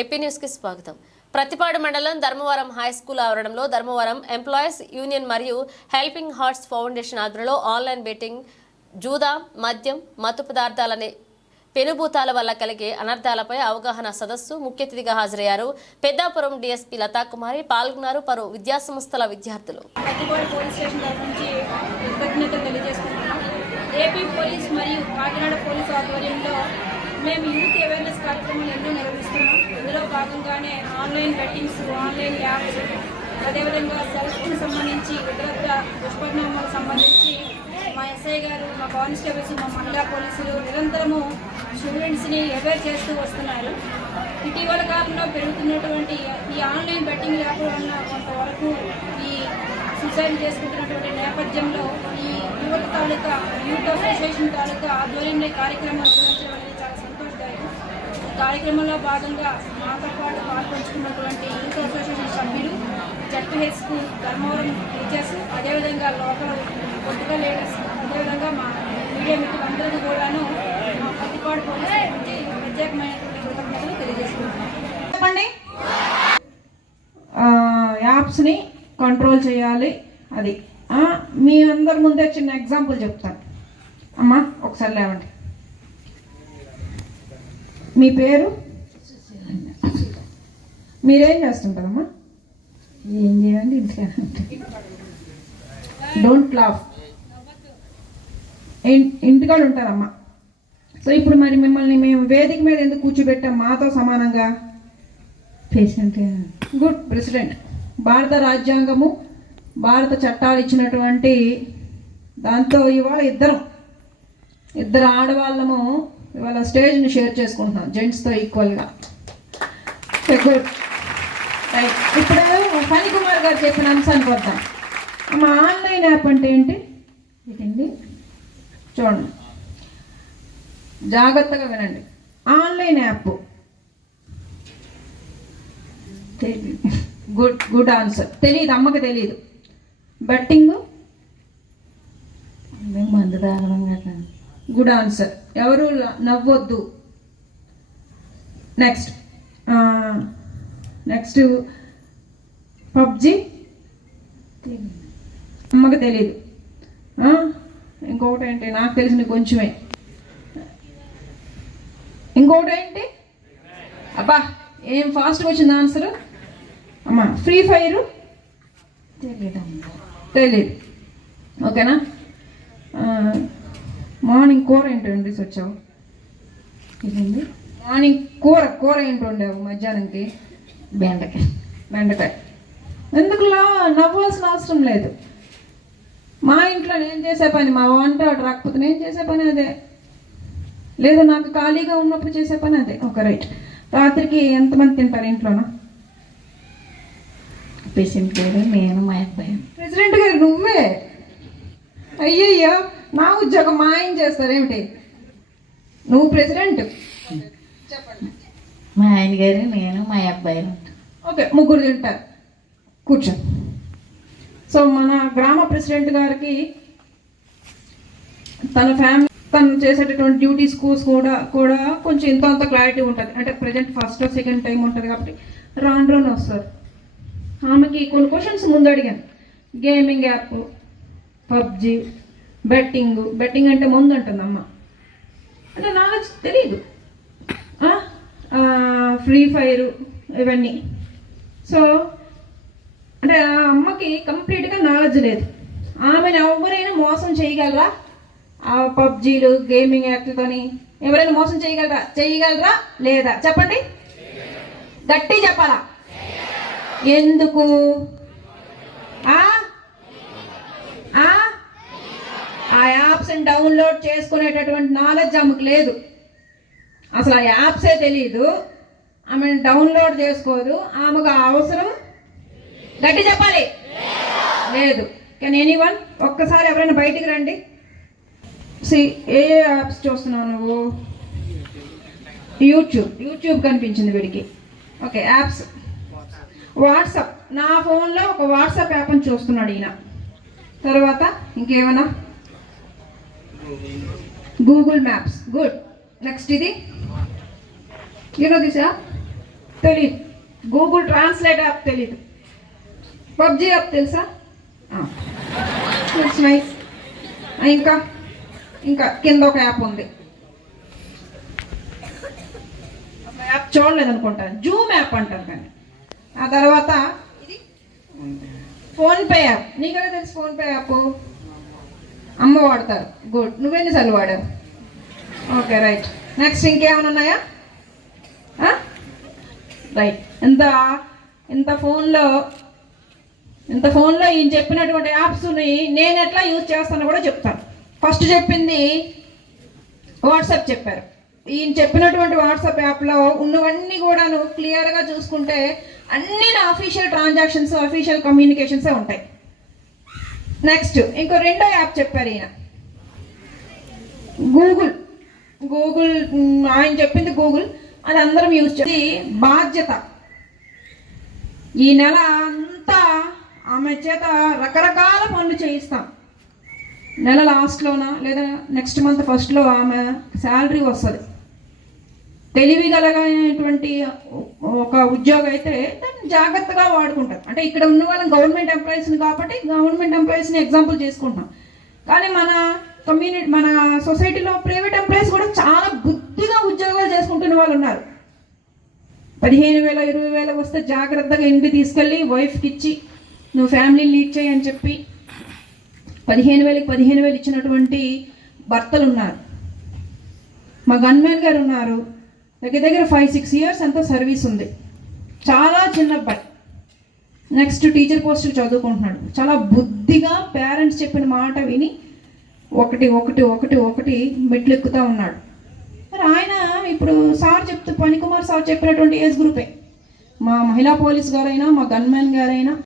AP న్యూస్కి స్వాగతం. ప్రతిపాడు మండలం ధర్మవరం హై స్కూల్ ఆవరణంలో ధర్మవరం ఎంప్లాయీస్ యూనియన్ మరియు హెల్పింగ్ హార్ట్స్ ఫౌండేషన్ ఆధ్వర్యంలో ఆన్లైన్ బెట్టింగ్, జూదా, మద్యం, మత్తు పదార్థాలనే పెనుభూతాల వల్ల కలిగే అనర్థాలపై అవగాహన సదస్సు ముఖ్య అతిథిగా హాజరయ్యారు. పెద్దాపురం డీఎస్పీ లతాకుమారి పాల్గొన్నారు. పలు విద్యాసంస్థల విద్యార్థులు. ఏపీ పోలీస్ మరియు కాకినాడ పోలీస్ ఆధ్వర్యంలో మేము యూత్ అవేర్నెస్ కార్యక్రమాలు ఎన్నో నిర్వహిస్తున్నాం. ఇందులో భాగంగానే ఆన్లైన్ బెట్టింగ్స్, ఆన్లైన్ యాప్స్, అదేవిధంగా సెల్ ఫోన్ సంబంధించి ఇతరత్ర దుష్పరిణామాలకు సంబంధించి మా ఎస్ఐ గారు, మా కానిస్టేబుల్స్, మా మహిళా పోలీసులు నిరంతరము స్టూడెంట్స్ని అవేర్ చేస్తూ వస్తున్నారు. ఇటీవల కాలంలో పెరుగుతున్నటువంటి ఈ ఆన్లైన్ బెట్టింగ్ యాప్ వలన కొంతవరకు ఈ సూసైడ్ చేసుకుంటున్నటువంటి నేపథ్యంలో ఈ యువత తాలూకా యూత్ అసోసియేషన్ తాలూకా ఆధ్వర్యంలో కార్యక్రమం నిర్వహించడం అనేది చాలా సంతోషదాయకం. ఈ కార్యక్రమంలో భాగంగా మాతో పాటు పాల్పంచుకున్నటువంటి యూత్ అసోసియేషన్ సభ్యులు, జడ్పీహెచ్ స్కూల్, ధర్మవరం టీచర్స్, అదేవిధంగా లోకల్ పొలిటికల్ లీడర్స్, అదేవిధంగా మా మీడియా మిత్రులందరికీ కూడాను మా ప్రతిపాడు పోలీసు నుంచి ప్రత్యేకమైనటువంటి కృతజ్ఞతలు తెలియజేసుకుంటున్నాం. చెప్పండి. యాప్స్ని కంట్రోల్ చేయాలి. అది మీ అందరి ముందే చిన్న ఎగ్జాంపుల్ చెప్తాను. అమ్మా ఒకసారి లేవండి. మీ పేరు? మీరేం చేస్తుంటారమ్మా? ఏం చేయండి, డోంట్ లాఫ్. ఇంటికాడ ఉంటారమ్మా. సో ఇప్పుడు మరి మిమ్మల్ని మేము వేదిక మీద ఎందుకు కూర్చోబెట్టాం? మాతో సమానంగా పేషెంట్. గుడ్. ప్రెసిడెంట్, భారత రాజ్యాంగము, భారత చట్టాలు ఇచ్చినటువంటి దాంతో ఇవాళ ఇద్దరు ఆడవాళ్ళము ఇవాళ స్టేజ్ని షేర్ చేసుకుంటున్నాం జెంట్స్తో ఈక్వల్గా. గుడ్. రైట్. ఇప్పుడు ఫణికుమార్ గారు చెప్పిన అంశానికి వద్దాం. మా ఆన్లైన్ యాప్ అంటే ఏంటి? ఏంటండి చూడండి, జాగ్రత్తగా వినండి. Online app. Good answer. తెలియదు, అమ్మకి తెలియదు. బెట్టింగ్, మందు తాగడం కదా. Good answer. ఎవరు నవ్వొద్దు. నెక్స్ట్ పబ్జి, అమ్మకి తెలియదు. ఇంకొకటి ఏంటి? నాకు తెలిసిన కొంచెమే. ఇంకొకటి ఏంటి? అబ్బా ఏం ఫాస్ట్గా వచ్చింది ఆన్సర్ అమ్మా. ఫ్రీ ఫైర్ తెలీదు. ఓకేనా? మార్నింగ్ కూర ఏంటి వండేసి వచ్చావు? ఇదండి మార్నింగ్ కూర ఏంటి వండావు మధ్యాహ్నంకి? బెండకాయ. ఎందుకులా నవ్వాల్సిన అవసరం లేదు. మా ఇంట్లో నేను చేసే పని, మా వంట రాకపోతే నేను చేసే పని అదే, లేదా నాకు ఖాళీగా ఉన్నప్పుడు చేసే పని అదే. Okay right. రాత్రికి ఎంతమంది తింటారు ఇంట్లోనా? పేషెంట్ గారు, నేను, మా అబ్బాయి. ప్రెసిడెంట్ గారు నువ్వే? అయ్యయ్యో, నా ఉద్యోగం మా ఆయన చేస్తారేమిటి? నువ్వు ప్రెసిడెంట్. చెప్పండి. మా ఆయన గారు, నేను, మా అబ్బాయి. ఓకే, ముగ్గురు తింటారు. కూర్చో. సో మన గ్రామ ప్రెసిడెంట్ గారికి తన ఫ్యామిలీ, తను చేసేటటువంటి డ్యూటీస్ కూడా కొంచెం ఇంత క్లారిటీ ఉంటుంది. అంటే ప్రజెంట్ ఫస్ట్ సెకండ్ టైం ఉంటుంది కాబట్టి రాను వస్తారు. ఆమెకి కొన్ని క్వశ్చన్స్ ముందు అడిగాను. గేమింగ్ యాప్, పబ్జి, బెట్టింగ్ అంటే ముందు అంటుంది అమ్మ. అంటే నాలెడ్జ్ తెలీదు. ఫ్రీ ఫైర్ ఇవన్నీ. సో అంటే ఆ అమ్మకి కంప్లీట్గా నాలెడ్జ్ లేదు. ఆమెను ఎవరైనా మోసం చేయగలరా? ఆ పబ్జీలు, గేమింగ్ యాప్లతోని ఎవరైనా మోసం చేయగలరా లేదా? చెప్పండి, గట్టి చెప్పాలా? ఎందుకు? ఆ యాప్స్ని డౌన్లోడ్ చేసుకునేటటువంటి నాలెడ్జ్ ఆమెకు లేదు. అసలు ఆ యాప్సే తెలియదు. ఆమెను డౌన్లోడ్ చేసుకోదు. ఆమెకు అవసరం, గట్టి చెప్పాలి, లేదు. కెన్ ఎనీవన్ ఒక్కసారి ఎవరైనా బయటికి రండి. ఏ యాప్స్ చూస్తున్నావు నువ్వు? యూట్యూబ్ కనిపించింది వీడికి. Okay, apps. వాట్సాప్. నా ఫోన్లో ఒక వాట్సాప్ యాప్ అని చూస్తున్నాడు ఈయన. తర్వాత ఇంకేమైనా? Google maps. గుడ్. నెక్స్ట్ ఇది, దిస్ యాప్ తెలీదు. గూగుల్ ట్రాన్స్లేట్ యాప్ తెలీదు. పబ్జీ యాప్ తెలుసా? It's nice. ఇంకా ఇంకా కింద ఒక యాప్ ఉంది, ఒక యాప్ చూడలేదు అనుకుంటా, జూమ్ యాప్ అంటారు. కానీ ఆ తర్వాత ఇది ఫోన్పే యాప్. నీకెలా తెలుసు ఫోన్పే యాప్? అమ్మ వాడతారు. గుడ్. నువ్వెన్నిసార్లు వాడావు? Okay, right. నెక్స్ట్ ఇంకేమైనా ఉన్నాయా? రైట్. ఇంత ఫోన్లో ఈయన చెప్పినటువంటి యాప్స్ని నేను ఎట్లా యూజ్ చేస్తానో కూడా చెప్తాను. ఫస్ట్ చెప్పింది వాట్సాప్ చెప్పారు. ఈయన చెప్పినటువంటి వాట్సాప్ యాప్లో ఉన్నవన్నీ కూడాను క్లియర్గా చూసుకుంటే అన్ని నా అఫీషియల్ ట్రాన్సాక్షన్స్, అఫీషియల్ కమ్యూనికేషన్సే ఉంటాయి. నెక్స్ట్ ఇంకో రెండో యాప్ చెప్పారు ఈయన, గూగుల్. ఆయన చెప్పింది గూగుల్, అది అందరం యూజ్ చేసి బాధ్యత. ఈ నెల అంతా ఆమె చేత రకరకాల పనులు చేయిస్తాం. నెల లాస్ట్లోనా లేదా నెక్స్ట్ మంత్ ఫస్ట్లో ఆమె శాలరీ వస్తుంది. తెలివిగలగైనటువంటి ఒక ఉద్యోగం అయితే దాన్ని జాగ్రత్తగా వాడుకుంటారు. అంటే ఇక్కడ ఉన్న వాళ్ళని గవర్నమెంట్ ఎంప్లాయీస్ని కాబట్టి గవర్నమెంట్ ఎంప్లాయీస్ని ఎగ్జాంపుల్ చేసుకుంటాం. కానీ మన సొసైటీలో ప్రైవేట్ ఎంప్లాయీస్ కూడా చాలా బుద్ధిగా ఉద్యోగాలు చేసుకుంటున్న వాళ్ళు ఉన్నారు. 15,000 20,000 వస్తే జాగ్రత్తగా ఇంటికి తీసుకెళ్ళి వైఫ్కి ఇచ్చి నువ్వు ఫ్యామిలీ లీడ్ చేయి అని చెప్పి 15,000 ఇచ్చినటువంటి భర్తలు ఉన్నారు. మా గన్మెన్ గారు ఉన్నారు, దగ్గర 5-6 ఇయర్స్ అంతా సర్వీస్ ఉంది. చాలా చిన్న అబ్బాయి, నెక్స్ట్ టీచర్ పోస్టులు చదువుకుంటున్నాడు. చాలా బుద్ధిగా పేరెంట్స్ చెప్పిన మాట విని ఒకటి మెట్లు ఎక్కుతూ ఉన్నాడు. మరి ఆయన ఇప్పుడు పనికుమార్ సార్ చెప్పినటువంటి ఏజ్ గ్రూపే. మా మహిళా పోలీస్ గారైనా, మా గన్మెన్ గారైనా